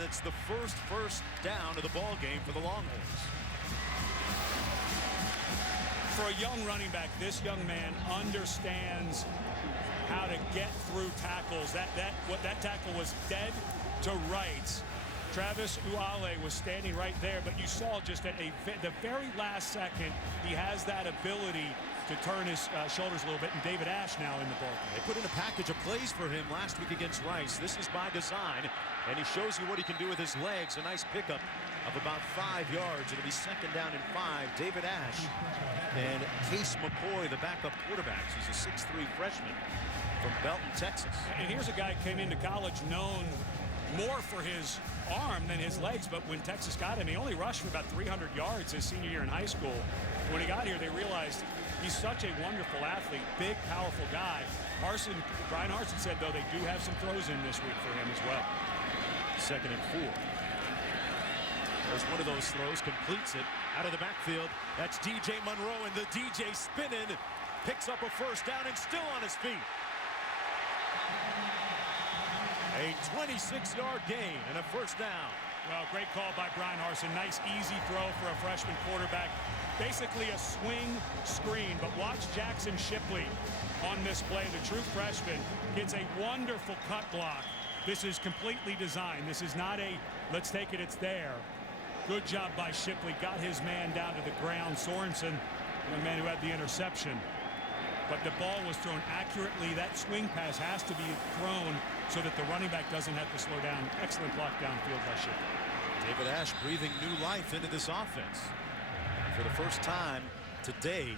and it's the first down of the ball game for the Longhorns. For a young running back, this young man understands how to get through tackles. That tackle was dead to rights. Travis Uale was standing right there, but you saw just at the very last second, he has that ability to turn his shoulders a little bit, and David Ash now in the ball. They put in a package of plays for him last week against Rice. This is by design, and he shows you what he can do with his legs. A nice pickup of about 5 yards. It'll be 2nd down and 5. David Ash and Case McCoy, the backup quarterbacks. He's a 6'3" freshman from Belton, Texas. And here's a guy who came into college known more for his arm than his legs, but when Texas got him, he only rushed for about 300 yards his senior year in high school. When he got here, they realized he's such a wonderful athlete, big, powerful guy. Brian Harsin said, though, they do have some throws in this week for him as well. 2nd and 4. There's one of those throws, completes it out of the backfield. That's DJ Monroe, and the DJ spinning, picks up a 1st down and still on his feet. A 26-yard gain and a 1st down. Well, great call by Brian Harsin. Nice, easy throw for a freshman quarterback. Basically a swing screen, but watch Jackson Shipley on this play. The true freshman gets a wonderful cut block. This is completely designed. This is not a, let's take it, it's there. Good job by Shipley. Got his man down to the ground. Sorensen, the man who had the interception. But the ball was thrown accurately. That swing pass has to be thrown so that the running back doesn't have to slow down. Excellent block downfield by Shipley. David Ash breathing new life into this offense. For the first time today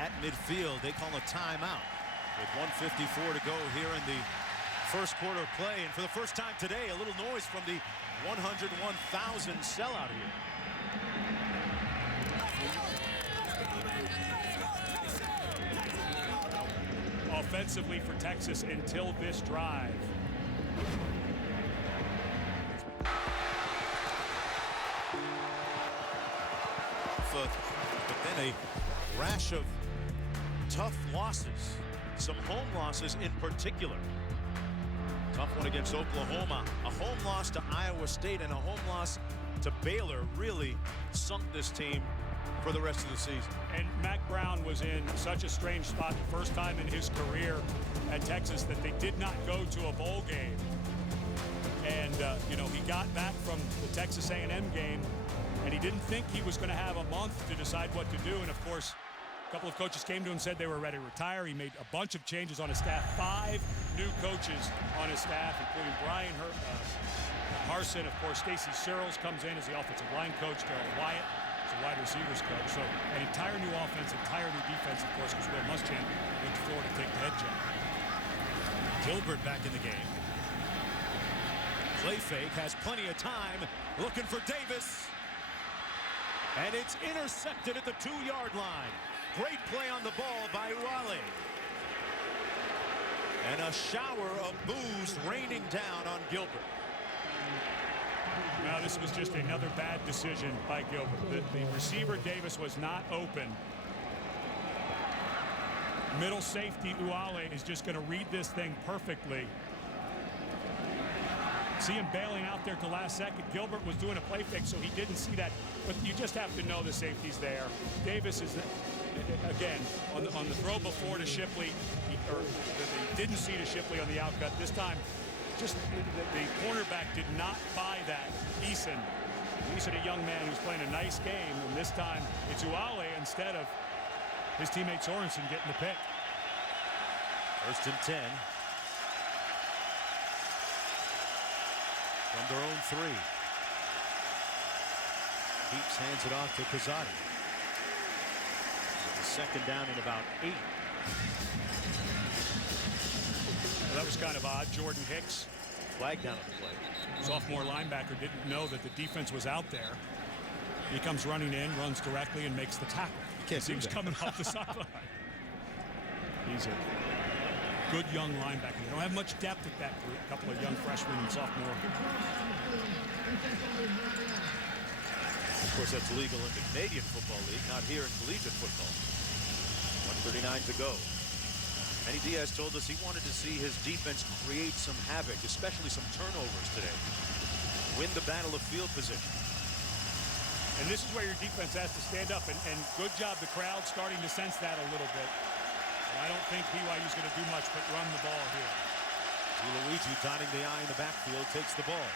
at midfield, they call a timeout with 1:54 to go here in the first quarter of play. And for the first time today, a little noise from the 101,000 sellout here. Offensively for Texas until this drive. But then a rash of tough losses, some home losses in particular. Tough one against Oklahoma, a home loss to Iowa State, and a home loss to Baylor really sunk this team for the rest of the season. And Mac Brown was in such a strange spot the first time in his career at Texas that they did not go to a bowl game. And, you know, he got back from the Texas A&M game, and he didn't think he was going to have a month to decide what to do. And, of course, a couple of coaches came to him and said they were ready to retire. He made a bunch of changes on his staff, 5 new coaches on his staff, including Brian Harsin. Of course, Stacy Searles comes in as the offensive line coach, Darrell Wyatt as the wide receivers coach. So an entire new offense, entire new defense, of course, because Will Muschamp went to Florida to take the head job. Gilbert back in the game. Play fake, has plenty of time, looking for Davis. And it's intercepted at the 2-yard line. Great play on the ball by Uale. And a shower of boos raining down on Gilbert. Well, this was just another bad decision by Gilbert. The receiver, Davis, was not open. Middle safety, Uale, is just going to read this thing perfectly. See him bailing out there at the last second. Gilbert was doing a play fake, so he didn't see that. But you just have to know the safety's there. Davis is, again, on the throw before to Shipley, he didn't see to Shipley on the outcut. This time, just the cornerback did not buy that. Eason, a young man who's playing a nice game, and this time it's Uale instead of his teammate Sorensen getting the pick. 1st and 10. From their own 3. Heaps hands it off to Kazadi. It's a 2nd down and about 8. Well, that was kind of odd. Jordan Hicks, Flag down on the play. sophomore linebacker, didn't know that the defense was out there. He comes running in, runs directly, and makes the tackle. He was coming off the sideline. He's a good young linebacker. They don't have much depth at that group. A couple of young freshmen and sophomore. Of course, that's legal in the Canadian Football League, not here in collegiate football. 1:39 to go. Manny Diaz told us he wanted to see his defense create some havoc, especially some turnovers today. win the battle of field position. And this is where your defense has to stand up, and good job the crowd starting to sense that a little bit. And I don't think BYU's going to do much but run the ball here. Luigi dotting the I in the backfield takes the ball.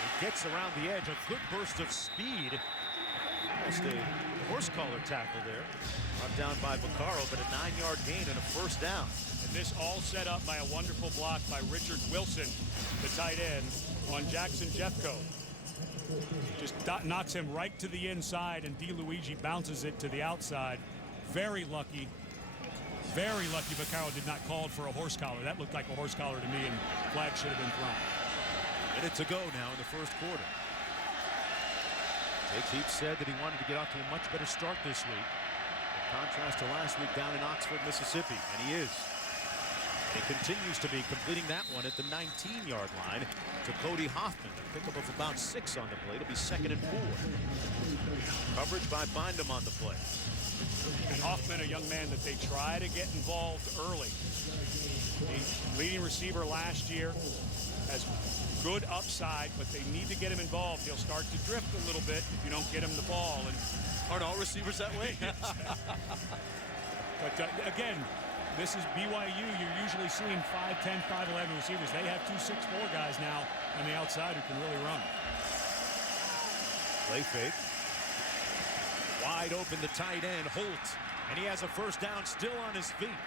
He gets around the edge, a good burst of speed. Almost a horse collar tackle there. Brought down by Vaccaro, but a 9-yard gain and a first down. And this all set up by a wonderful block by Richard Wilson, the tight end, on Jackson Jeffco. Just knocks him right to the inside, and DeLuigi bounces it to the outside. Very lucky. Very lucky Vaccaro did not call for a horse collar. That looked like a horse collar to me, and flag should have been thrown. Minute to go now in the first quarter. Jake Heaps said that he wanted to get off to a much better start this week, in contrast to last week down in Oxford, Mississippi, and he is. And he continues to be completing that one at the 19-yard line to Cody Hoffman. A pickup of about 6 on the play. It'll be 2nd and 4. Coverage by Bindum on the play. And Hoffman, a young man that they try to get involved early. The leading receiver last year, has good upside, but they need to get him involved. He'll start to drift a little bit if you don't get him the ball. And aren't all receivers that way? But again, this is BYU. You're usually seeing 5'10", 5'11" receivers. They have 2 6'4" guys now on the outside who can really run. Play fake. Wide open, the tight end, Holt. And he has a first down still on his feet.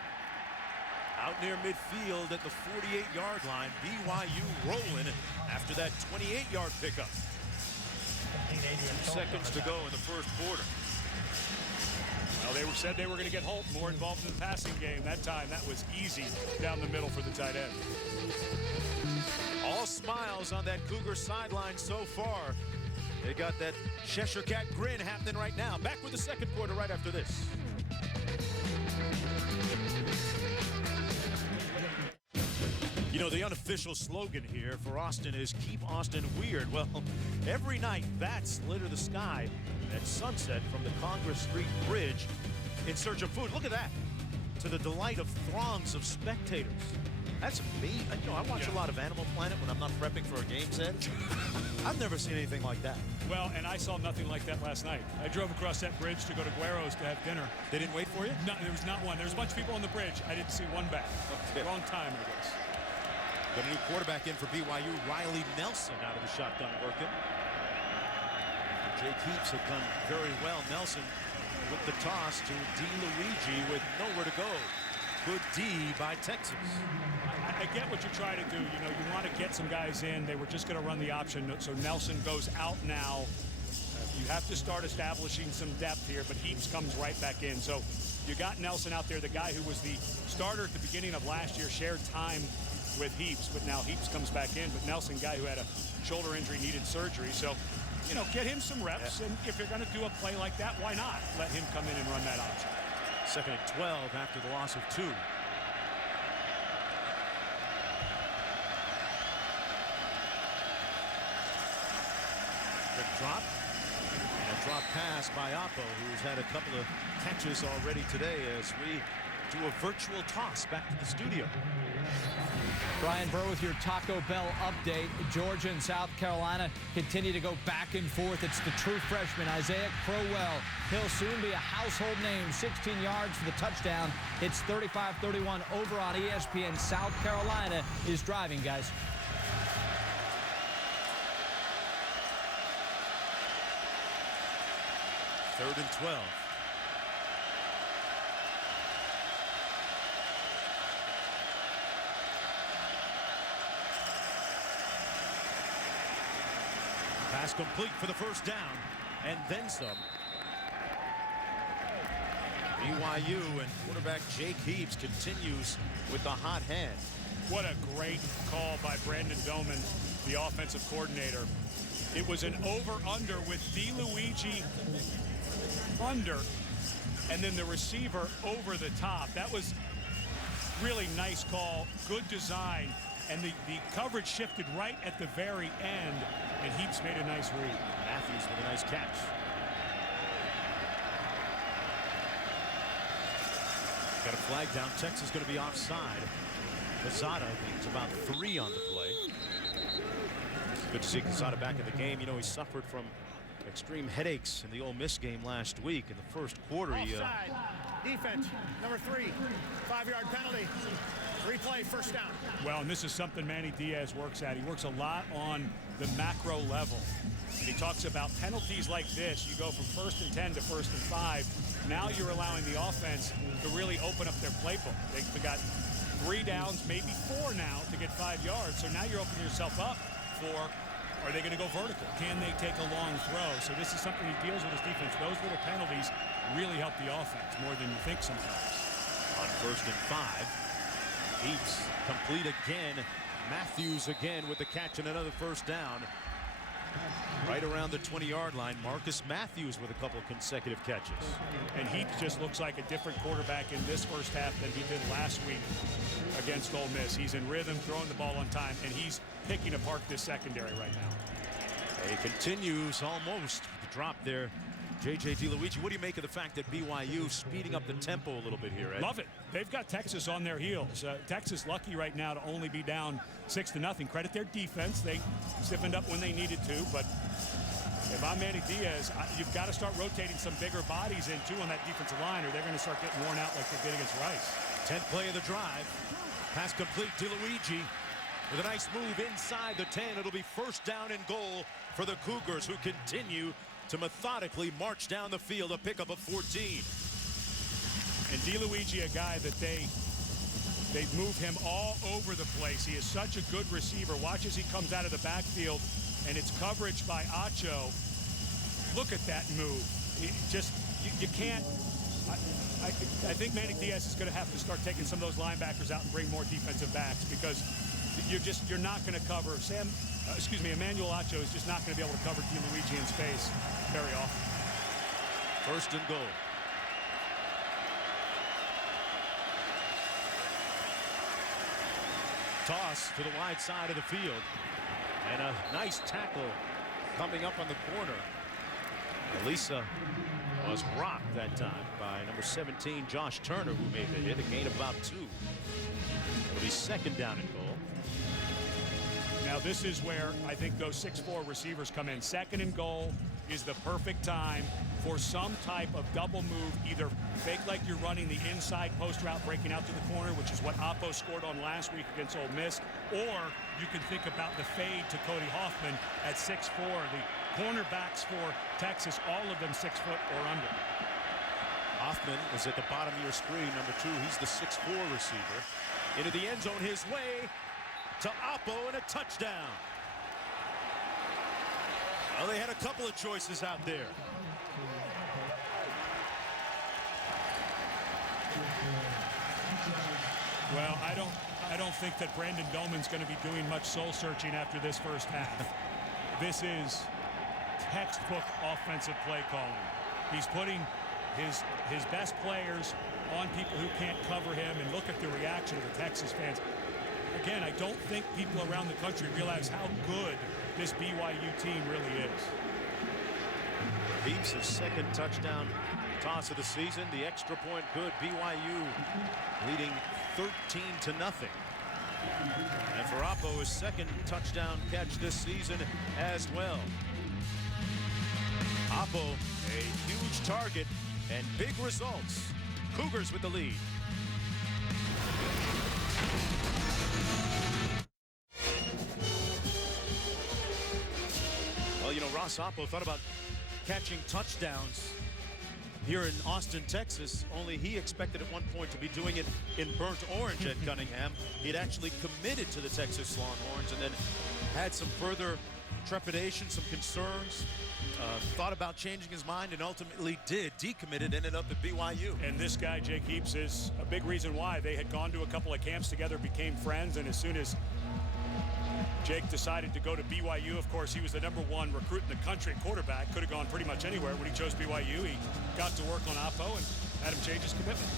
Out near midfield at the 48-yard line. BYU rolling after that 28-yard pickup. 2 seconds to go in the first quarter. Well, they said they were going to get Holt more involved in the passing game. That time, that was easy down the middle for the tight end. All smiles on that Cougar sideline so far. They got that Cheshire Cat grin happening right now. Back with the second quarter right after this. You know, the unofficial slogan here for Austin is keep Austin weird. Well, every night bats litter the sky at sunset from the Congress Street Bridge in search of food. Look at that. To the delight of throngs of spectators. That's me. You know, I watch a lot of Animal Planet when I'm not prepping for a game set. I've never seen anything like that. Well, and I saw nothing like that last night. I drove across that bridge to go to Guero's to have dinner. They didn't wait for you? No, there was not one. There was a bunch of people on the bridge. I didn't see one bat. Okay. Wrong time, I guess. Got a new quarterback in for BYU, Riley Nelson, out of the shotgun working. Jake Heaps had done very well. Nelson with the toss to DeLuigi with nowhere to go. Good D by Texas. I get what you're trying to do. You know, you want to get some guys in. They were just going to run the option, so Nelson goes out now. You have to start establishing some depth here, but Heaps comes right back in. So you got Nelson out there, the guy who was the starter at the beginning of last year, shared time with Heaps, but now Heaps comes back in. But Nelson, guy who had a shoulder injury, needed surgery. So, you know, get him some reps, and if you're going to do a play like that, why not let him come in and run that option? 2nd and 12 after the loss of 2. Quick drop. And a drop pass by Oppo, who's had a couple of catches already today as we do a virtual toss back to the studio. Brian Burr with your Taco Bell update. Georgia and South Carolina continue to go back and forth. It's the true freshman, Isaiah Crowell. He'll soon be a household name. 16 yards for the touchdown. It's 35-31 over on ESPN. South Carolina is driving, guys. Third and 12. Pass complete for the first down, and then some. BYU and quarterback Jake Heaps continues with the hot hand. What a great call by Brandon Doman, the offensive coordinator. It was an over-under with DeLuigi under, and then the receiver over the top. That was really nice call, good design, and the coverage shifted right at the very end, and Heaps made a nice read. Matthews with a nice catch. Got a flag down. Texas going to be offside. Posada, I think it's about 3 on the play. Good to see Quesada back in the game. You know, he suffered from extreme headaches in the Ole Miss game last week. In the first quarter, Offside. Defense, number 3, 5-yard penalty. Replay, first down. Well, and this is something Manny Diaz works at. He works a lot on the macro level. And he talks about penalties like this. You go from 1st and 10 to 1st and 5. Now you're allowing the offense to really open up their playbook. They've got 3 downs, maybe 4 now to get 5 yards. So now you're opening yourself up for, are they going to go vertical? Can they take a long throw? So this is something he deals with his defense. Those little penalties really help the offense more than you think sometimes. On 1st and 5. Heaps complete again. Matthews again with the catch and another first down. Right around the 20-yard line. Marcus Matthews with a couple consecutive catches. And Heaps just looks like a different quarterback in this first half than he did last week against Ole Miss. He's in rhythm, throwing the ball on time, and he's picking apart this secondary right now. He continues almost with the drop there. J.J. DeLuigi, what do you make of the fact that BYU speeding up the tempo a little bit here, Ed? Love it. They've got Texas on their heels. Texas lucky right now to only be down 6-0. Credit their defense. They stiffened up when they needed to, but if I'm Manny Diaz, you've got to start rotating some bigger bodies in, too, on that defensive line, or they're going to start getting worn out like they did against Rice. 10th play of the drive. Pass complete. DeLuigi with a nice move inside the 10. It'll be first down and goal for the Cougars, who continue to methodically march down the field, a pickup of 14. And DeLuigi, a guy that they move him all over the place. He is such a good receiver. Watch as he comes out of the backfield, and it's coverage by Acho. Look at that move. You can't. I think Manny Diaz is going to have to start taking some of those linebackers out and bring more defensive backs, because you're not going to cover Emmanuel Acho is just not going to be able to cover DeLuigi in space very often. First and goal. Toss to the wide side of the field, and a nice tackle coming up on the corner. Elisa was rocked that time by number 17, Josh Turner, who made the hit. A gain of about 2. It'll be second down and goal. Now this is where I think those 6'4" receivers come in. Second and goal is the perfect time for some type of double move, either fake like you're running the inside post route, breaking out to the corner, which is what Oppo scored on last week against Ole Miss, or you can think about the fade to Cody Hoffman at 6'4". The cornerbacks for Texas, all of them 6 foot or under. Hoffman is at the bottom of your screen, number 2. He's the 6'4" receiver. Into the end zone his way to Oppo, and a touchdown. Well, they had a couple of choices out there. Well, I don't think that Brandon Doman's going to be doing much soul searching after this first half. This is textbook offensive play calling. He's putting his best players on people who can't cover him, and look at the reaction of the Texas fans. Again, I don't think people around the country realize how good this BYU team really is. Heaps' second touchdown toss of the season. The extra point good. BYU leading 13-0. And for Oppo, his second touchdown catch this season as well. Oppo, a huge target and big results. Cougars with the lead. Well, you know, Ross Oppo thought about catching touchdowns here in Austin, Texas, only he expected at one point to be doing it in Burnt Orange at Cunningham. He'd actually committed to the Texas Longhorns and then had some further trepidation, some concerns, thought about changing his mind, and ultimately did. Decommitted, ended up at BYU. And this guy, Jake Heaps, is a big reason why. They had gone to a couple of camps together, became friends, and as soon as Jake decided to go to BYU, of course, he was the #1 recruit in the country at quarterback. Could have gone pretty much anywhere. When he chose BYU, he got to work on Oppo and had him change his commitment.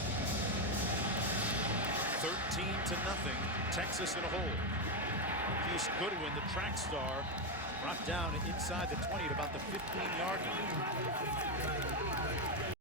13-0, Texas in a hole. Marquise Goodwin, the track star, brought down inside the 20 at about the 15-yard line.